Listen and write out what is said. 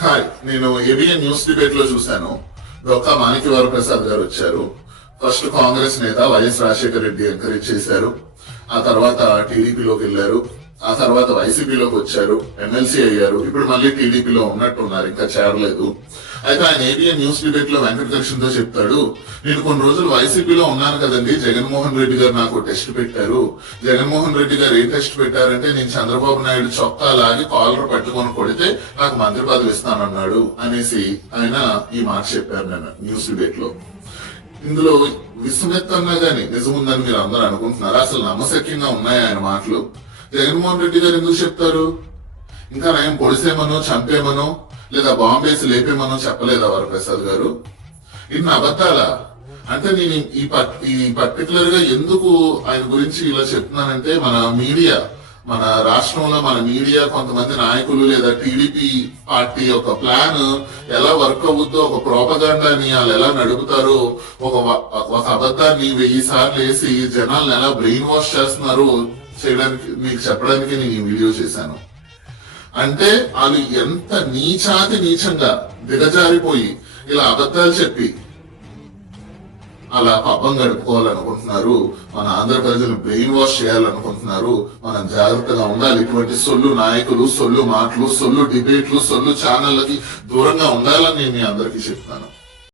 Hi, నేను ABN news debate లో చూశాను. డొక్కా మాణిక్యవర ప్రసాద్ గారు వచ్చారు. ఫస్ట్ కాంగ్రెస్ నేత వైఎస్ రాజశేఖర రెడ్డి ఎంకరేజ్ చేశారు. ఆ తర్వాత టీడీపీలోకి వెళ్లారు. ఆ తర్వాత వైసీపీలోకి వచ్చారు, ఎమ్మెల్సీ అయ్యారు. ఇప్పుడు మళ్ళీ టీడీపీలో ఉన్నట్టున్నారు, ఇంకా చేరలేదు. అయితే ఆయన ఏబిఎన్ న్యూస్ డిబేట్ లో వెంకటకృష్ణ తో చెప్తాడు, నేను కొన్ని రోజులు వైసీపీలో ఉన్నాను కదండి, జగన్మోహన్ రెడ్డి గారు నాకు టెస్ట్ పెట్టారు. జగన్మోహన్ రెడ్డి గారు ఏ టెస్ట్ పెట్టారంటే, నేను చంద్రబాబు నాయుడు చొక్కా లాగి కాలర్ పట్టుకొని కొడితే నాకు మంత్రి పదవి ఇస్తానన్నాడు అనేసి ఆయన ఈ మాట చెప్పారు నేను న్యూస్ డిబేట్ లో. ఇందులో విస్మెత్తన్నా గానీ నిజం ఉందని మీరు అందరూ అనుకుంటున్నారా? అసలు నమ్మశక్యంగా ఉన్నాయా ఆయన మాటలు? జగన్మోహన్ రెడ్డి గారు ఎందుకు చెప్తారు? ఇంకా నయం పొడిసేమనో చంపేమనో లేదా బాంబేసి లేపేమనో చెప్పలేదా వరప్రసాద్ గారు? ఇన్ని అబద్ధాలా? అంటే నేను ఈ పర్టికులర్ గా ఎందుకు ఆయన గురించి ఇలా చెప్తున్నానంటే, మన రాష్ట్రంలో మన మీడియా కొంతమంది నాయకులు లేదా టీడీపీ పార్టీ యొక్క ప్లాన్ ఎలా వర్క్ అవుద్దో, ఒక ప్రోపగాండాని వాళ్ళు ఎలా నడుపుతారో, ఒక అబద్ధాన్ని 1000 సార్లు వేసి జనాలను ఎలా బ్రెయిన్ వాష్ చేస్తున్నారో చేయడానికి, మీకు చెప్పడానికి నేను ఈ వీడియో చేశాను. అంటే వాళ్ళు ఎంత నీచంగా దిగజారిపోయి ఇలా అబద్ధాలు చెప్పి అలా పబ్బం గడుపుకోవాలనుకుంటున్నారు. మన ఆంధ్ర ప్రజలు బ్రెయిన్ వాష్ చేయాలనుకుంటున్నారు. మనం జాగ్రత్తగా ఉండాలి. ఇటువంటి సొల్లు నాయకులు, సొల్లు మాటలు, సొల్లు డిబేట్లు, సొల్లు ఛానళ్ళకి దూరంగా ఉండాలని నేను మీ అందరికీ చెప్తాను.